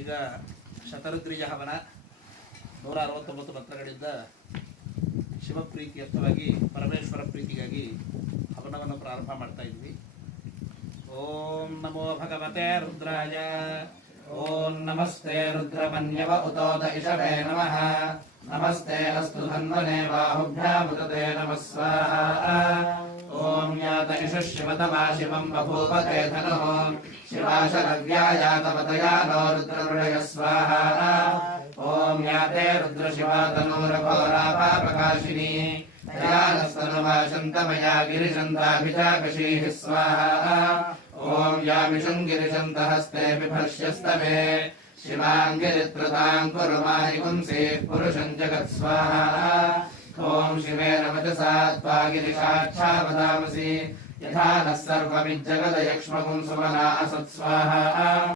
ಈಗ ಶತರುದ್ರಿಯ ಹವನ 169 ಮಂತ್ರಗಳಿಂದ ಶಿವಪ್ರೀತಿಯರ್ಥವಾಗಿ ಪರಮೇಶ್ವರ ಪ್ರೀತಿಗಾಗಿ ಹವನವನ್ನು ಪ್ರಾರಂಭ ಮಾಡ್ತಾ ಇದ್ವಿ. ಓಂ ನಮೋ ಭಗವತೆ ರುದ್ರಾಯ. ಓಂ ನಮಸ್ತೆ ರುದ್ರಮನ್ಯವ ಉತೋದ ಇಷವೇ ನಮಃ. ನಮಸ್ತೆ ಅಸ್ತು ಧನ್ವನೆ ಬಾಹುಭ್ಯಾಮುತತೆ ನಮಃ ಸ್ವಾಹಾ. ಓಂ ಯಾತ ಇಷ ಶಿವತಮಾ ಶಿವಂ ಬಭೂವತೆ ಧನುಃ. ಶಿವಾಶರವ್ಯಾಯಾತವತಯಾ ನೋ ರುದ್ರಮೃಳಯ ಸ್ವಾಹಾ. ಓಂ ಯಾತೆ ರುದ್ರಶಿವಾ ತನೂರಘೋರಾಪಾ ಪ್ರಕಾಶಿನಿ. ತಯಾನಸ್ತನುವಾಶಂತಮಯಾ ಗಿರಿಶಂತಾಭಿಜಾಕಶೀಃ ಸ್ವಾಹಾ. ಓಂ ಯಾಮಿಷಂ ಗಿರಿಶಂತಹಸ್ತೆ ಬಿಭರ್ಷ್ಯಸ್ತಮೇ. ಶಿವಾಂಗಿರಿತ್ರತಾಂ ಕುರು ಮಾಹಿ ಪುಂಸೀಃ ಪುರುಷಂ ಜಗತ್ ಸ್ವಾಹಾ. ಓಂ ಶಿವೇನ ವಚಸಾ ತ್ವಾ ಗಿರಿಶಾಕ್ಷಾ ವದಾಮಸಿ. ಯಥಾ ನಃ ಸರ್ವಮಿಜ್ಜಗದಯಕ್ಷ್ಮಗುಂ ಸುಮನಾ ಅಸತ್ ಸ್ವಾಹಾ.